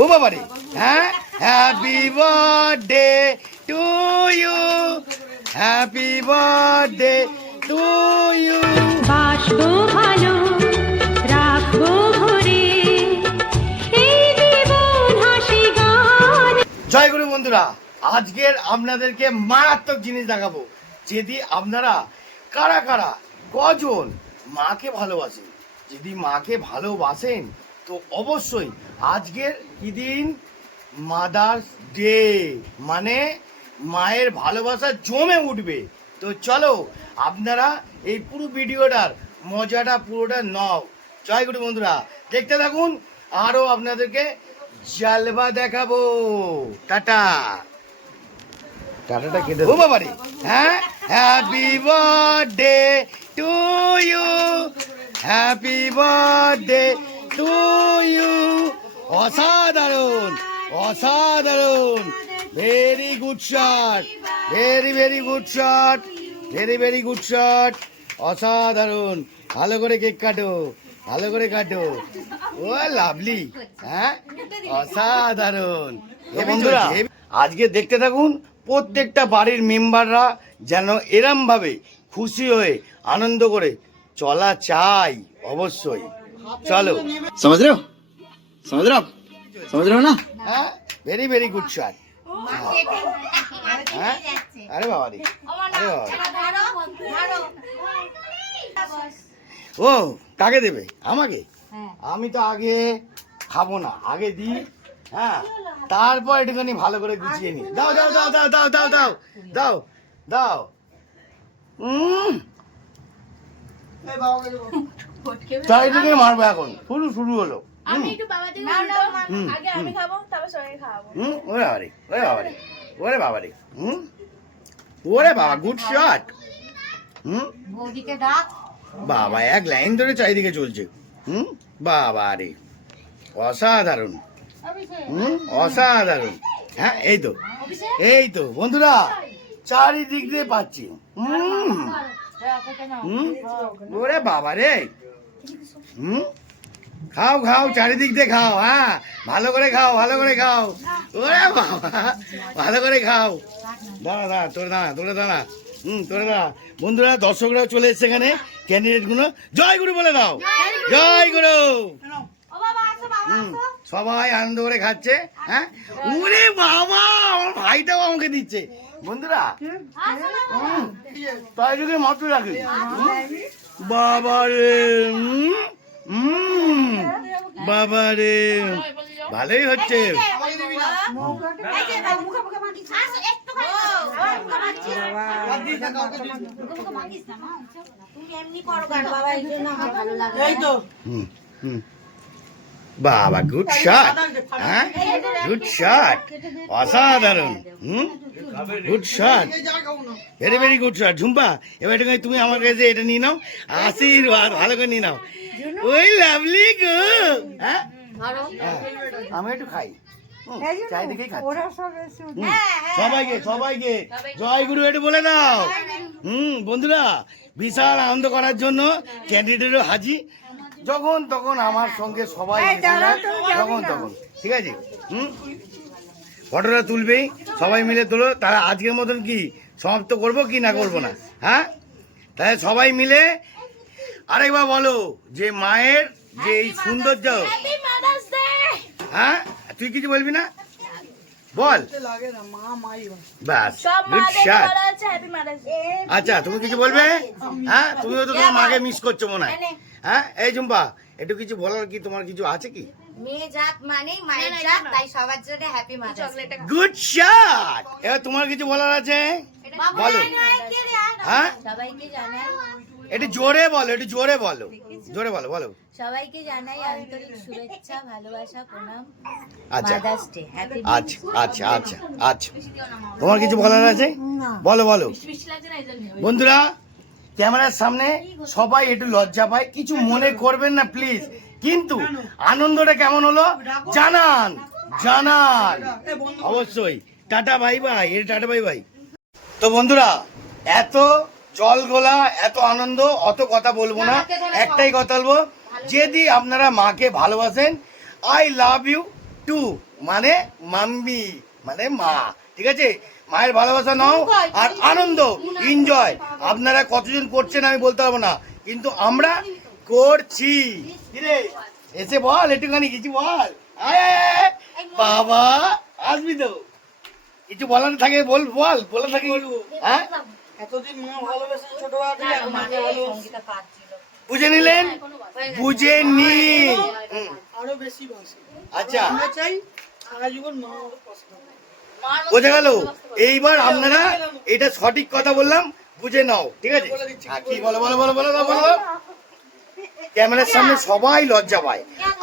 ও বাবা রে, হ্যাঁ, happy birthday to you, happy birthday to you. বাসবো ভালো, রাখবো ভরে, এই জীবন হাসি গান। জয় গুরু বন্ধুরা, আজকের আপনাদেরকে মারাত্মক জিনিস দেখাবো। যদি আপনারা কারা কারা কজন মাকে ভালোবাসেন, যদি মাকে ভালোবাসেন তো অবশ্যই আজকের কি দিন, মাদার্স ডে, মানে মায়ের ভালোবাসা জমে উঠবে। তো চলো আপনারা এই পুরো ভিডিওটার মজাটা পুরোটা নাও। জয় গুরু বন্ধুরা, দেখতে থাকুন, আরও আপনাদেরকে জালবা দেখাবো। টাটা, টাটাটা কেটে ও বাবা রে, হ্যাঁ, happy birthday to you, happy birthday to you. অসাধারণ, অসাধারণ, very good shot, very very good shot, very very good shot, অসাধারণ। ভালো করে কেক কাটো, ভালো করে কাটো। ও লাভলি, হ্যাঁ, অসাধারণ। বন্ধুরা আজকে দেখতে থাকুন, প্রত্যেকটা বাড়ির মেম্বাররা যেন এরম ভাবে খুশি হয়ে আনন্দ করে চলা চাই অবশ্যই। চলো, समझ रहे हो समझ रहे हो ना। হ্যাঁ, ভেরি ভেরি গুড শট। হ্যাঁ, আরে বাবা রে, আরে বাবা, ও কাকে দেবে? আমাকে? আমি তো আগে খাবো না, আগে দিই, হ্যাঁ, তারপর একটুখানি ভালো করে গুছিয়ে নি। দাও দাও দাও দাও দাও দাও দাও দাও দাও। চারিদিকে মারবো এখন, শুরু শুরু হলো। আমি একটু বাবা থেকে আগে আমি খাবো, তারপর সবাই খাওয়াবো। ওরে বাবারে, ওরে বাবারে, ওরে বাবারে, ওরে বাবা, গুড শট। বৌদিকে ডাক। বাবা এক লাইন ধরে চারিদিকে চলছে। বাবা রে, অসাধারণ, অসাধারণ। হ্যাঁ, এই তো, এই তো বন্ধুরা, চারিদিক দিয়ে পাচ্ছি। ওরে বাবা রে, খাও খাও, চারিদিক দিয়ে খাও, হ্যাঁ, ভালো করে খাও, ভালো করে খাও। ওরে বাবা, ভালো করে খাও। দাঁড়া দাঁড়া, তোরে দাঁড়া, তোরে দাঁড়া, তোরে দাঁড়া। বন্ধুরা দর্শকরাও চলে এসছে এখানে, ক্যান্ডিডেট গুলো জয় গুরু বলে দাও, জয় গুরু। সবাই আনন্দ করে খাচ্ছে। হ্যাঁ, ওরে বাবা, আমার ভাইটাও আমাকে দিচ্ছে। বন্ধুরা তাই যুগে মাত্র রাখে। বাবা রে, বাবা রে, ভালোই হচ্ছে। বাবা গুড শট, হ্যাঁ, গুড শট, অসাধারণ, good shot, very very good shot. Jhumpa, এবার একটু তুমি আমার কাছে এটা নিয়ে নাও, আশীর্বাদ, ভালো করে নিয়ে নাও। ওই লাভলি গো, হ্যাঁ, আমি একটু খাই, চারিদিকেই খাচ্ছি। সবাইকে সবাইকে জয় গুরু একটু বলে দাও। বন্ধুরা বিশাল আনন্দ করার জন্য ক্যান্ডিডেটও হাজির, যখন তখন আমার সঙ্গে সবাই তখন তখন, ঠিক আছে। ফটোটা তুলবেই, সবাই মিলে তোলো। তারা আজকের মতন কি সমাপ্ত করবো কি না করবো না? হ্যাঁ, তাহলে সবাই মিলে আরেকবার বলো যে মায়ের যে এই সৌন্দর্য। হ্যাঁ, তুই কিছু বলবি না? বল। বাস, গুড শট। আচ্ছা, তুমি কিছু বলবে? হ্যাঁ, তুমিও তো তোমার মাকে মিস করছো মনে হয়। হ্যাঁ, এই ঝুম্পা, একটু কিছু বলার কি তোমার কিছু আছে কি? মেয়ে জাত মানেই মায়ের জাত, তাই সবার জন্য happy mother's day. Good shot. এবার তোমার কিছু বলার আছে? বলো। হ্যাঁ, সবাইকে জানাই, একটু জোরে বলো, একটু জোরে বলো, জোরে বলো, বলো। সবাইকে জানাই আন্তরিক শুভেচ্ছা, ভালোবাসা, প্রণাম। আচ্ছা মাদার্স ডে, হ্যাপি। আচ্ছা আচ্ছা আচ্ছা আচ্ছা, তোমার কিছু বলার আছে? বলো বলো। বন্ধুরা ক্যামেরার সামনে সবাই একটু লজ্জা পায়, কিছু মনে করবেন না প্লিজ, কিন্তু আনন্দটা কেমন হলো জানান, জানান অবশ্যই। টাটা বাই বাই, এটা টাটা বাই বাই। তো বন্ধুরা এত জল গোলা, এত আনন্দ, অত কথা বলবো না, একটাই কথা বলবো, যদি আপনারা মাকে ভালোবাসেন, আই লাভ ইউ, টু মানে মাম্মি মানে মা, ঠিক আছে? মায়ের ভালোবাসা নাও আর আনন্দ এনজয়। আপনারা কতজন করছেন আমি বলতে পারবো না, কিন্তু আমরা করছি। কিরে এসে বল একটুখানি কিছু বল। আয়, আয়, আয়। বাবা আসবি তো, কিছু বলার থাকে বল, বল বলার থাকে কিছু, হ্যাঁ? এতদিন মা ভালোবেসে ছোটবেলা থেকে আমাকে ভালোবাসে। বুঝে নিলেন? বুঝে নি। আরো বেশি ভালোবাসে। আচ্ছা আমরা চাই সারা জীবন মা আমাদের পাশে থাকুক। বোঝা গেল? এইবার আপনারা এটা সঠিক কথা বললাম, বুঝে নাও, ঠিক আছে? হ্যাঁ, কি বলো বলো বলো বলো বলো বলো। ক্যামেরার সামনে সবাই লজ্জা পায়,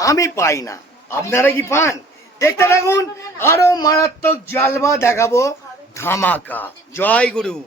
আমি পাই না, আপনারা কি পান? দেখতে থাকুন, আরো মারাত্মক জালবা দেখাবো, ধামাকা। জয় গুরু।